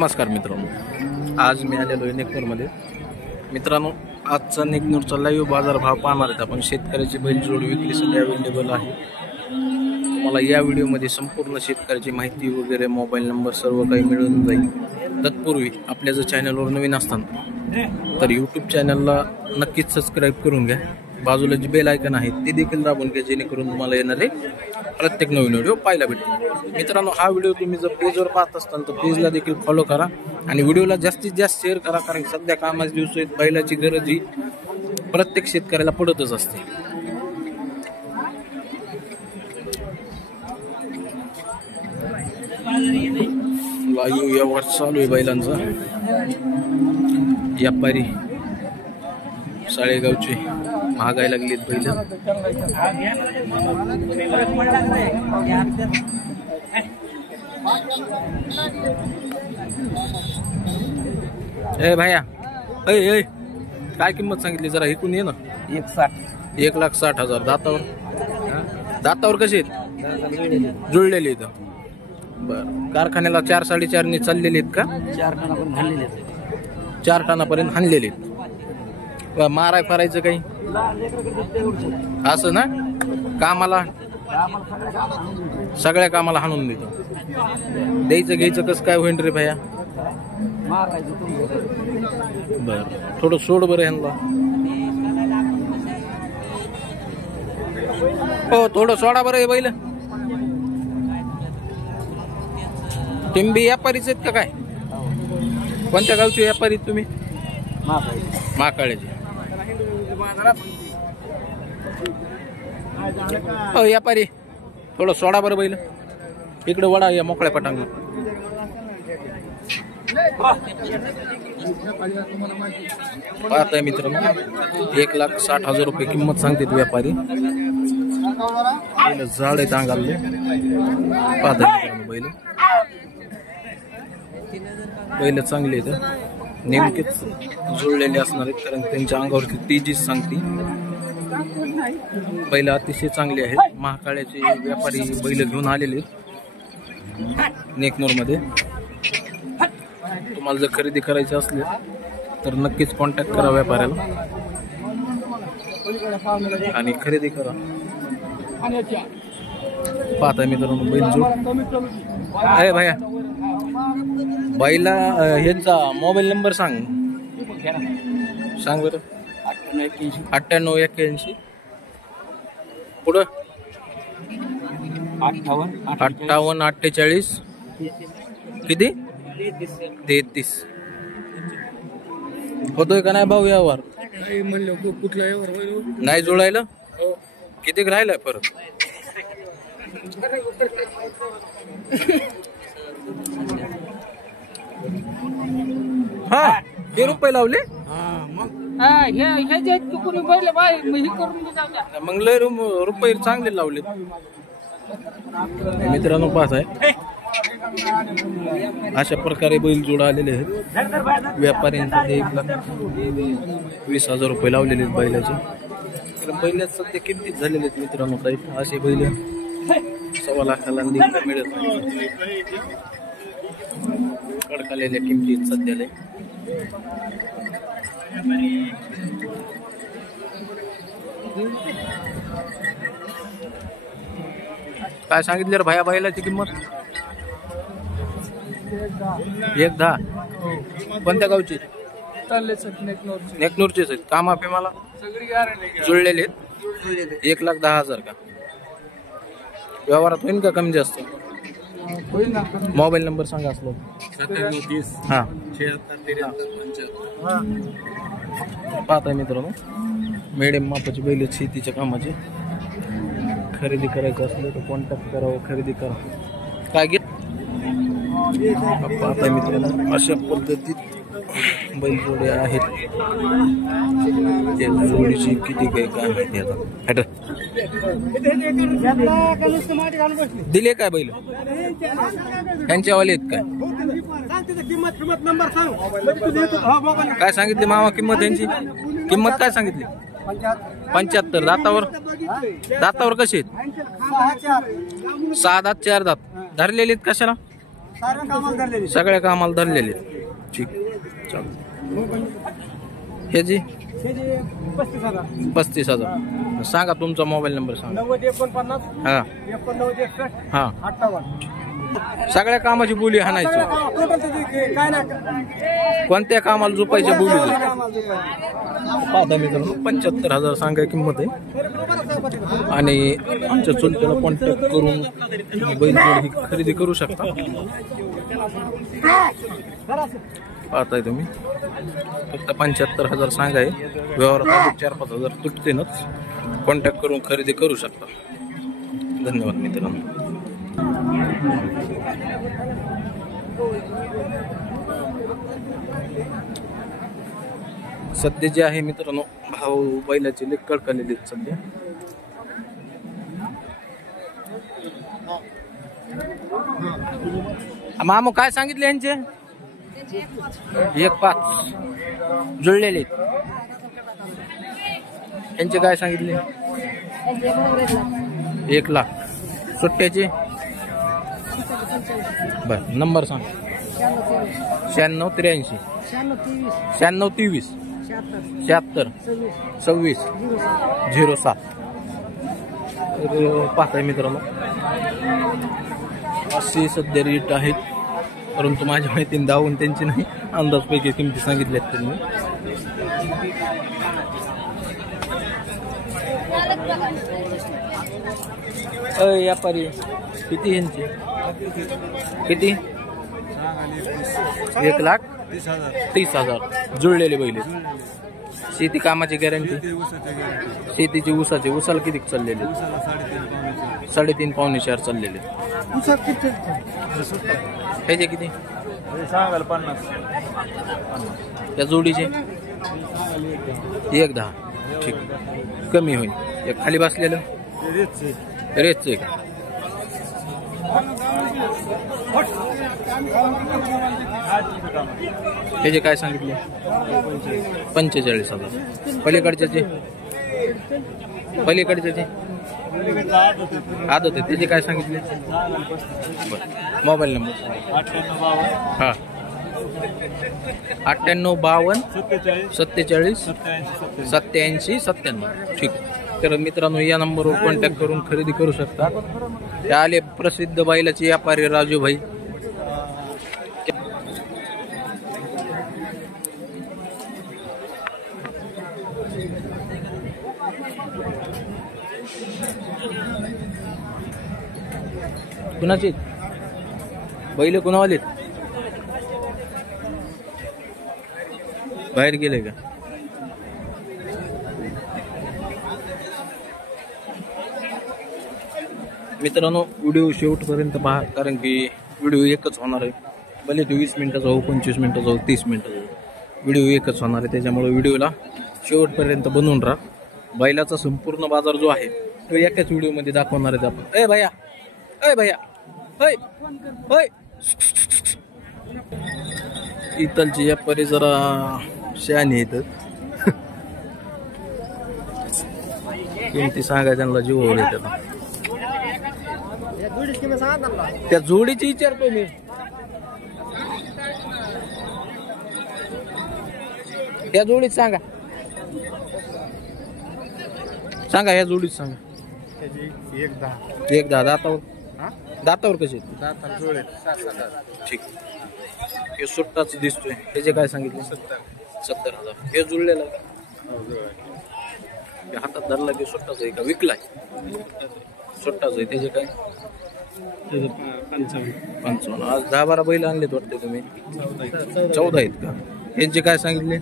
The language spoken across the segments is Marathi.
नमस्कार मित्रांनो, आज मी आलेलो आहे नेकनूरमध्ये. मित्रांनो, आजचा नेकनूरचा लाईव्ह बाजारभाव पाहणार आहेत आपण. शेतकऱ्याची बैलजोड विक्रीसाठी अवेलेबल आहे. तुम्हाला या व्हिडिओमध्ये संपूर्ण शेतकऱ्याची माहिती वगैरे, मोबाईल नंबर सर्व काही मिळून जाईल. तत्पूर्वी आपल्या जर चॅनलवर नवीन असताना तर यूट्यूब चॅनलला नक्कीच सबस्क्राईब करून घ्या. बाजूला जे बेल आयकन आहे ते देखील दाबून घ्या, जेणेकरून तुम्हाला येणारे प्रत्येक नवीन व्हिडिओ पाहायला भेटतील. मित्रांनो, हा व्हिडिओ तुम्ही जर पेजवर पाहत असताल तर पेजला देखील फॉलो करा आणि व्हिडिओला जास्तीत जास्त शेअर करा, कारण सध्या कामाचे दिवस आहेत. बैलाची गरज ही प्रत्येक शेतकऱ्याला पडतच असते. लाईव्ह व्यवहार चालू आहे बैलांचा. व्यापारी साळेगावचे महागायला लागलेत बैल. ए भाया, ए काय किंमत सांगितली जरा ऐकून ये ना. 1,60,000. दातावर कसे आहेत? जुळलेले आहेत. बर, कारखान्याला 4-4.5 चाललेले आहेत का? 4 टनापर्यंत हाणलेले आहेत. माराय फारायचं काही असं ना? कामाला सगळ्या कामाला हाणून देतो. द्यायचं घ्यायचं कसं काय होईल रे भैया? बर, थोडं सोड बरं ह्यांना. हो, थोडं सोडा बरं. हे बैल टिंबी व्यापारीच आहेत का काय? कोणत्या गावचे व्यापारी तुम्ही? महाकाळ्याचे. हो व्यापारी, थोडं सोडा बरं बैल. इकडे वडा या मोकळ्या पटांगला. पाहताय मित्रांनो, 1,60,000 रुपये किंमत सांगतात व्यापारी. झाड आहे अंगाले. पाहताय मित्रांनो, बैल चांगले आहेत. नेमकेच जुळलेले असणार आहेत, कारण त्यांच्या अंगावरती तेजीच सांगते. बैल अतिशय चांगले आहेत. महाकाळ्याचे व्यापारी बैल घेऊन आलेले नेकनूर मध्ये. तुम्हाला जर खरेदी करायची असली तर नक्कीच कॉन्टॅक्ट करा व्यापाऱ्याला आणि खरेदी करा. पाहताय मित्रांनो, बैल जोड आहे. भैया, बैला ह्यांचा मोबाईल नंबर सांग बरं. 98-81 पुढं 58-48 किती 33. होतोय का नाही भाऊ व्यवहार? नाही जुळायला. किती राहिलाय परत? हा, हे रुपये लावले. मग लय रुपये चांगले लावले. मित्रांनो, पाहत आहे अशा प्रकारे बैल जोड आलेले आहेत. व्यापाऱ्यांसाठी 1,20,000 रुपये लावलेले आहेत बैलाचे. बैल सध्या किमतीत झालेले आहेत मित्रांनो. काही असे बैल 1.25 लाखाला मिळत नाही. कडकालेल्या किमतीत सध्याला. काय सांगितलं रे भाया बैलाची किंमत? 1,10. कोणत्या गावची? नेकनूरचेच आहेत. कामा मला जुळलेले आहेत. 1,10,000 का? व्यवहारात होईल का कमी जास्त? मोबाईल नंबर सांगा असलो. 9730. हा, 76 पाहताय मित्रांनो, मिडियम मापाची बैल शेतीच्या कामाची. खरेदी करायचं असलं तर कॉन्टॅक्ट करावं, खरेदी करा. काय घेत पाहताय मित्रांनो, अशा पद्धतीत बैलजोडे आहेत. त्या जोडीची किती काय माहिती आता. दिले काय बैल त्यांच्यावाले आहेत काय? काय सांगितली मामा किंमत यांची? किंमत काय सांगितली? 75. दातावर कसे आहेत? 6 दात 4 दात धरलेले आहेत. कशाला? सगळ्या कामाला धरलेले. ठीक, चाल. हे जी 35,000. सांगा तुमचा मोबाईल नंबर सांगा. 9049 हा 8961 हा 58. सगळ्या कामाची बोली हाणायची. काय नाही कोणत्या कामाला झोपायच्या बोली पाहता मित्रांनो. 75,000 सांगाय किंमत आहे. आणि आमच्या चुलत्याला कॉन्टॅक्ट करून बैलजोड ही खरेदी करू शकता. पाहताय तुम्ही. फक्त 75,000 सांगाय. व्यवहारात 4-5,000 तुटतेनच. कॉन्टॅक्ट करून खरेदी करू शकता. धन्यवाद मित्रांनो. सध्या जे आहे मित्रांनो भाऊ बैलाचे लेख कडकलेले आहेत सध्या. मामू काय सांगितले यांचे? 1.5 जुळलेले. यांचे काय सांगितले? 1 लाख. सुट्ट्याचे बर नंबर सांग. 96 83 76 26 07. पाहताय मित्रांनो असे सध्या रेट आहेत. परंतु माझ्या माहितीने दावून त्यांची नाही, अंदाजपैकी किमती सांगितल्यात त्यांनी. व्यापारी किती यांची? किती? 1,30,000 जुळलेले बैल. शेती कामाची गॅरंटी. शेतीची ऊसाचे ऊसाला किती चाललेले? 3.5 पावणे 4 चाललेले. ह्याचे किती? 50. त्या जोडीचे 1.10. ठीक, कमी होईल. एक खाली बसलेलं रेच का? त्याचे काय सांगितले? 45,000. पलीकडच्याचे आदत आहे त्याचे काय सांगितले? Mobile number. 9852 47 87 97. ठीक. तर मित्रांनो या नंबरवर कॉन्टॅक्ट करून खरेदी करू शकता. हे आले प्रसिद्ध बैलाचे व्यापारी राजू भाई. कुणाचे बैल? कुणावालेत? बाहेर गेले का? मित्रांनो व्हिडिओ शेवटपर्यंत पहा, कारण की व्हिडिओ एकच होणार आहे. भले तो 20 मिनिटाचा हो, 25 मिनिटाचा हो, 30 मिनिटाचा हो, व्हिडिओ एकच होणार आहे. त्याच्यामुळे व्हिडिओला शेवटपर्यंत बनवून राहा. बैलाचा संपूर्ण बाजार जो आहे तो एकाच व्हिडिओमध्ये दाखवणार आहे आपण. ए भैया होय होय. इथलची व्यापारी जरा शहाणी आहेत. किमती सांगा त्यांना जीव ओढ येतात. त्या जोडीची विचारतो मी. त्या जोडीत सांगा ह्या जोडीत सांगा. 1.10. दातावर कसे? ठीक. हे सुट्टाच दिसतोय. त्याचे काय सांगितले? 70,000. हे जुळलेलं आहे. हातात धरला की सुट्टाच आहे का? विकलाय सुट्टाच आहे. त्याचे काय? 55. आज 10-12 बैल आणलेत वाटते तुम्ही? 14 आहेत का? यांचे काय सांगितले?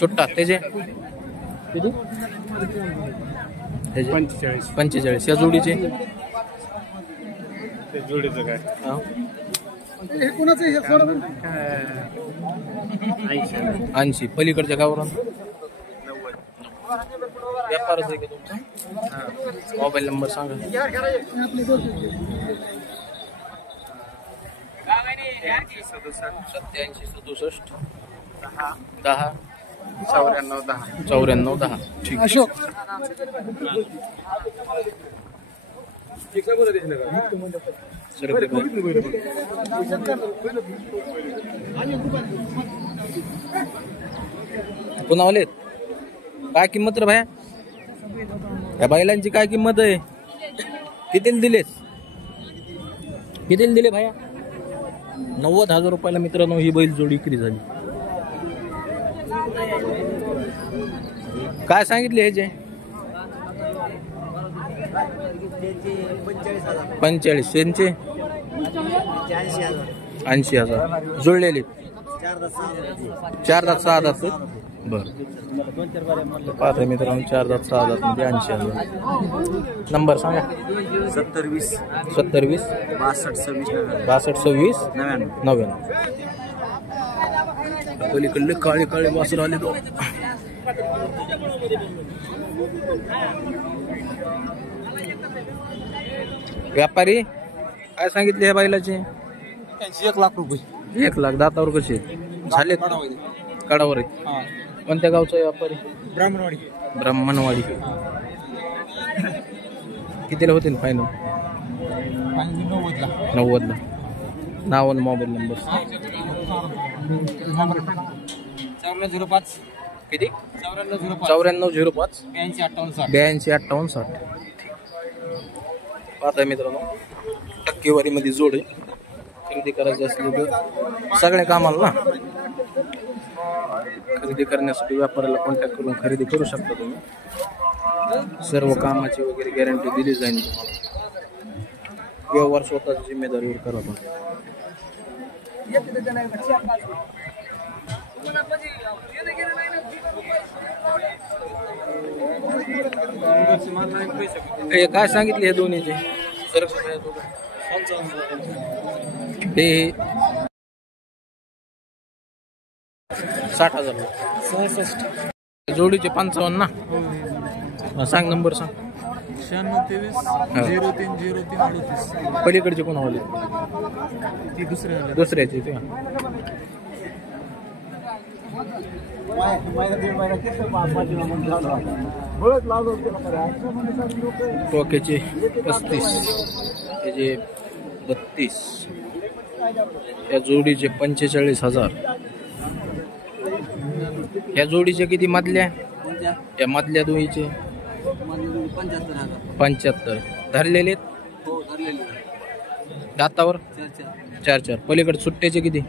सुट्टा त्याचे किती? 45. या जोडीचे? जोडीचं काय? 80. पलीकडच्या गावावरून? व्यापारच आहे का तुमचा? मोबाईल नंबर सांगा. 87 67 10 94 10. ठीक. पुन्हा आलेत काय किंमत रे भाया या बैलांची काय किंमत आहे कितीला दिलेस कितीला दिले भाया 90,000 रुपयाला मित्रांनो ही बैल जोडी विक्री झाली काय सांगितले ह्याचे 45 यांचे 80,000 जुळलेले 4 दात 6 दात बर पाहता मित्रांनो 4 दात 6 दात मध्ये 80,000 नंबर सांगा 70-20 70-20 62-26 99 पलीकडले काळे काळे वासर आले तो व्यापारी काय सांगितले या बैलाचे 1 लाख रुपये 1 लाख दातावर कसे झाले कडावर आहेत कोणत्या गावचा व्यापारी ब्राह्मणवाडी कितीला होतील फायनल 90 नाव आणि मोबाईल नंबर 9405 किती 9405 9405 8258 8258 पाहताय मित्रांनो टक्केवारी मध्ये जोड आहे खरेदी करायची असली तर सगळ्या कामाला ना खरेदी करण्यासाठी व्यापाऱ्याला कॉन्टॅक्ट करून खरेदी करू शकता तुम्ही सर्व कामाची वगैरे गॅरंटी दिली जाईल तुम्हाला व्यवहार स्वतःची जिम्मेदारीवर करा पण काय सांगितले हे दोन्हीचे हे 60,000 67 जोडीचे 55 ना सांग नंबर सांग 9623 पलीकडचे कोण आले ती दुसऱ्याचे ते टोक्याचे 35 त्याचे 32 या जोडीचे 45,000 या जोडीचे किती मधल्या या मधल्या दोन्हीचे 75 धरलेले दातावर 4 पलीकडे सुट्ट्याचे किती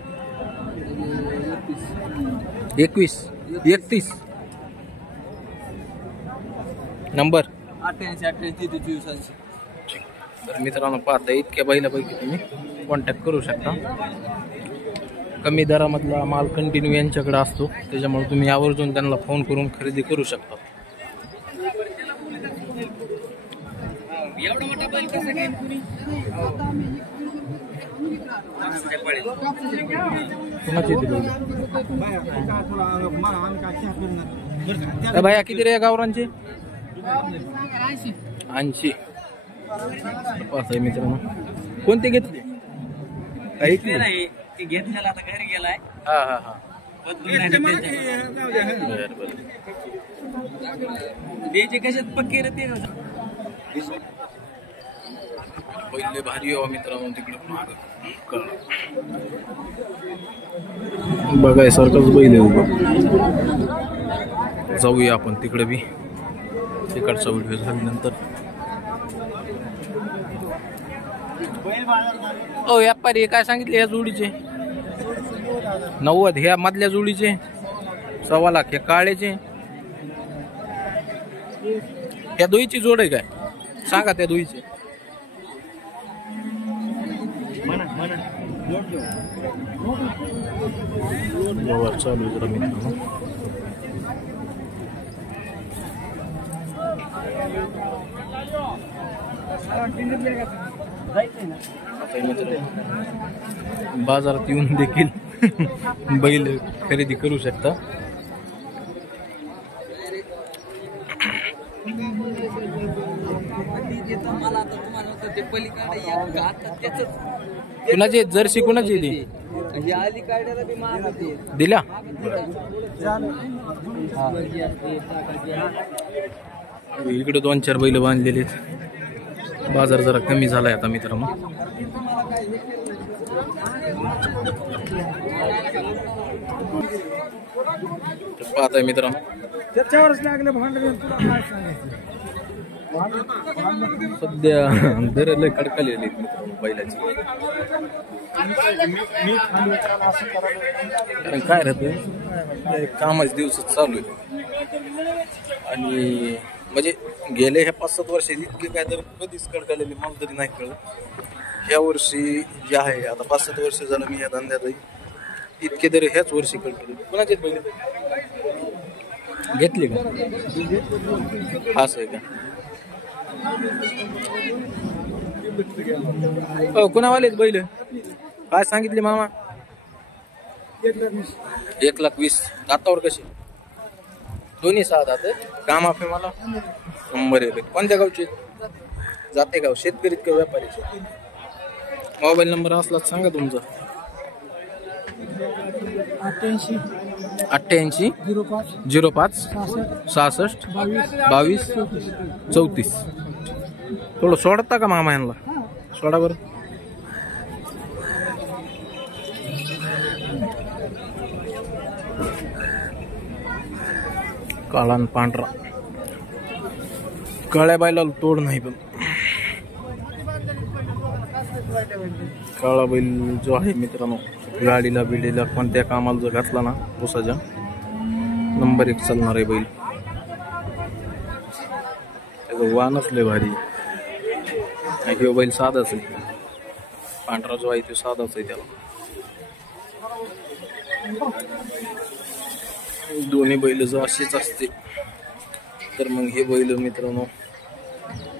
21 31 नंबर 88 तर मित्रांनो पाहता इतक्या बैलापैकी तुम्ही कॉन्टॅक्ट करू शकता कमी दरामधला माल कंटिन्यू यांच्याकडे असतो त्याच्यामुळे तुम्ही आवर्जून त्यांना फोन करून खरेदी करू शकता भाया किती रे गावरांचे 80 मित्रांनो कोणते घेतले काही नाही ते घेतलेला आता घरी गेलाय हा द्यायचे कशात पक्के रे ते पहिले भारी हो मित्रांनो तिकडे बघायसारखंच बैल आहे उभं जाऊया आपण तिकडे बी तिकडचा व्हिडिओ झाल्यानंतर ओ व्यापारी काय सांगितले या जोडीचे 90 ह्या मधल्या जोडीचे 1.25 लाख हे काळेचे त्या दोईची जोड आहे काय सांगा त्या दोईचे व्यवहार चालू आहे जरा मित्रांनो बाजारात येऊन देखील बैल खरेदी करू शकता कुणाची जर्सी कुणाची ती दिला इकडे 2-4 बैल बांधलेले बाजार जरा कमी झालाय आता मित्रांनो. पाहताय मित्रांनो त्याच्यावरच लागले भांडण तुला काय सांगायचं. सध्या दर लय कडकलेले आहेत मित्रांनो बैलाची. कारण काय राहतं कामाचे दिवस चालू आहे आणि म्हणजे गेले ह्या 5-7 वर्षात इतके काय तर कधीच कडकलेले मला तरी नाही कळत. ह्या वर्षी जे आहे आता 5-7 वर्ष झालं मी या धंद्यात इतके तरी ह्याच वर्षी कडकले. कोणाचे बैल घेतले का असं आहे का? कुणावालेच बैल काय सांगितले मामा? 1,20,000. दातावर कसे दोन्ही 6 दात काम आपे मला नंबर 1. कोणत्या गावचे जाते गाव शेतकरी का व्यापारीचे? मोबाईल नंबर असला सांगा तुमचा. 88 05 66 22 34. थोडं सोडता का मामा यांना? सोडा बरं. काळा आणि पांढरा काळ्या बैलाला तोड नाही पण काळा बैल जो आहे मित्रांनो गाडीला बिडीला कोणत्या कामाला जर घातला ना ऊसाच्या नंबर 1 चालणार आहे बैल. त्याचं वानच लय भारी. किंवा बैल साधाच आहे. पांढरा जो आहे तो साधाच आहे. त्याला दोन्ही बैल जर अशीच असते तर मग हे बैल मित्रांनो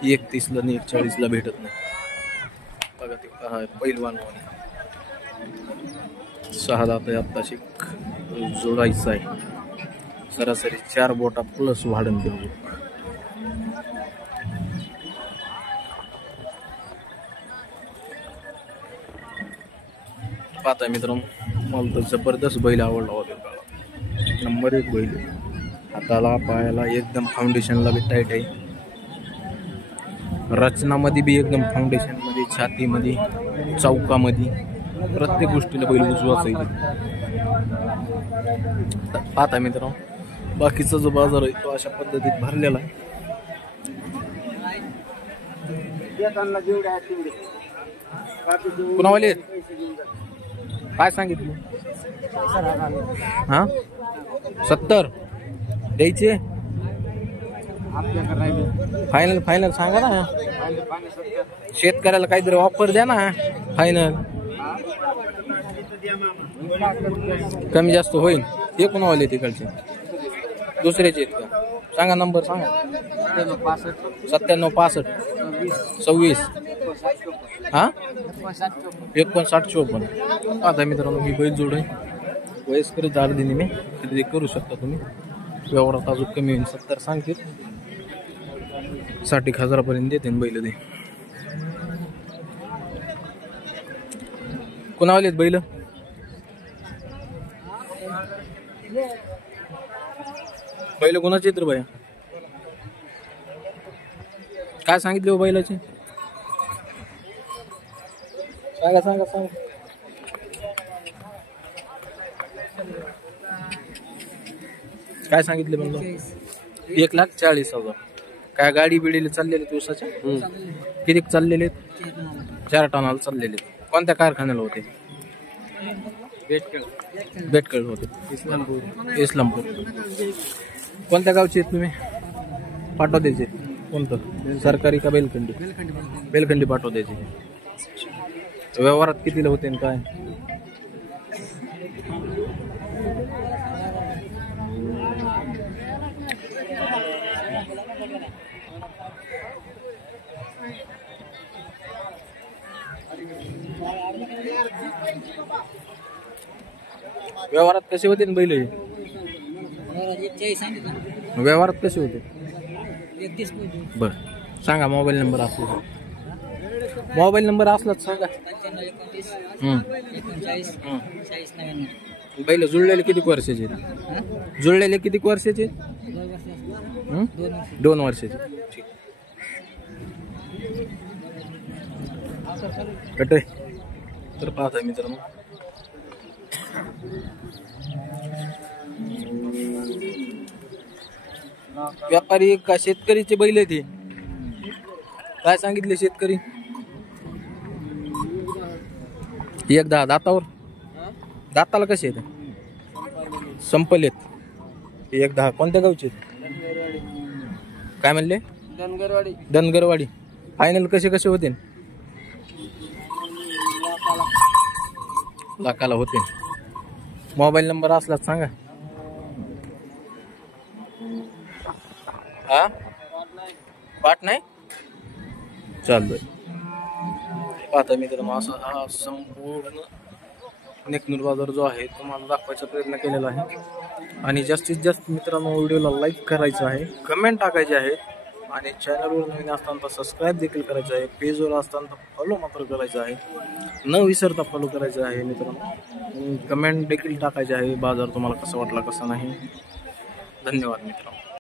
31 ला आणि 41 ला भेटत नाही. बघा ते काय पैलवान 6 दात आहे. आत्ताशी जोडायचं आहे. सरासरी 4 बोटा प्लस वाढन देऊ. पाहताय मित्रांनो मला तर जबरदस्त बैल आवडला होता. नंबर 1 बैल. हाताला पायाला एकदम फाउंडेशनला बी टाईट आहे. रचनामध्ये बी एकदम फाउंडेशन मध्ये छातीमध्ये चौकामध्ये प्रत्येक गोष्टीला बैल उजवाच आहे. पाहता मित्रांनो बाकीचा जो बाजार आहे तो अशा पद्धतीत भरलेला आहे. कुणावाले काय सांगितलं? हा 70 द्यायचे. फायनल सांगा ना. शेतकऱ्याला काहीतरी ऑफर द्या ना. फायनल कमी जास्त होईल. हे कोणावाले तिकडचे दुसऱ्याचे आहेत का? सांगा नंबर सांगा. 97 65 26 हा 5954. आता मित्रांनो ही बैल जोड आहे. वयस्कर दारदिनी मी खरेदी करू शकता तुम्ही. व्यवहारात अजून कमी होईल. 70 सांगतील 60,000 पर्यंत देते बैल ते. कोणावाले आहेत बैल? बैल कोणाचे तर बाया काय सांगितले हो बैलाचे? सांगा काय सांगितले म्हणलं? 1,40,000. काय गाडी बिडीले चाललेले दिवसाच्या किती चाललेले? 4 टनाला चाललेले. कोणत्या कारखान्याला होते? बेटकळ होते. इस्लामपूर. कोणत्या गावचे आहेत तुम्ही? पाटोद्याचे. कोणतं सरकारी का बेलखंडी? बेलखंडी पाटोद्याचे. व्यवहारात कितीला होते काय? व्यवहारात कसे होते बैल? व्यवहारात कसे होते? बर सांगा. मोबाईल नंबर असला सांगा. बैल जुळलेले किती वर्षाचे? जुळलेले किती वर्षाचे? 2 वर्षाचे. ठीक. कट आहे तर पाहत आहे मित्रांनो. व्यापारी का शेतकरीचे बैल आहे ते? काय सांगितले शेतकरी? 1-10 दातावर. दाताला कसे आहेत? संपलेत. 1-10 कोणत्या गावचे? काय म्हणले? धनगरवाडी. फायनल कसे कसे होते? लाखाला होते. मोबाईल नंबर असलाच सांगा. हा पाठ नाही चालतंय. पाहता मित्रांनो असा हा संपूर्ण नेकनूर बाजार जो आहे तुम्हाला दाखवायचा प्रयत्न केलेला आहे. आणि जास्तीत जास्त मित्रांनो व्हिडिओला लाईक करायचं आहे, कमेंट टाकायचे आहेत आणि चॅनलवर नवीन असताना सबस्क्राईब देखील करायचं आहे. पेजवर असताना फॉलो मात्र करायचं आहे, न विसरता फॉलो करायचं आहे मित्रांनो. कमेंट देखील टाकायचे आहे बाजार तुम्हाला कसा वाटला कसा नाही. धन्यवाद मित्रांनो.